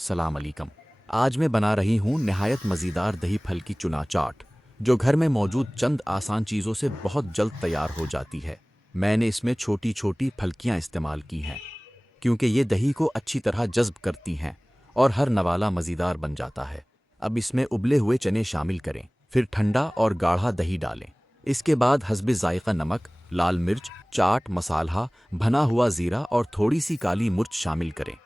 सलाम अलैकुम। आज मैं बना रही हूँ नहायत मज़ेदार दही फल की चुना चाट, जो घर में मौजूद चंद आसान चीज़ों से बहुत जल्द तैयार हो जाती है। मैंने इसमें छोटी छोटी फलकियाँ इस्तेमाल की हैं, क्योंकि ये दही को अच्छी तरह जज़्ब करती हैं और हर नवाला मज़ेदार बन जाता है। अब इसमें उबले हुए चने शामिल करें, फिर ठंडा और गाढ़ा दही डालें। इसके बाद हस्बे ज़ायक़ा नमक, लाल मिर्च, चाट मसाला, भना हुआ ज़ीरा और थोड़ी सी काली मिर्च शामिल करें।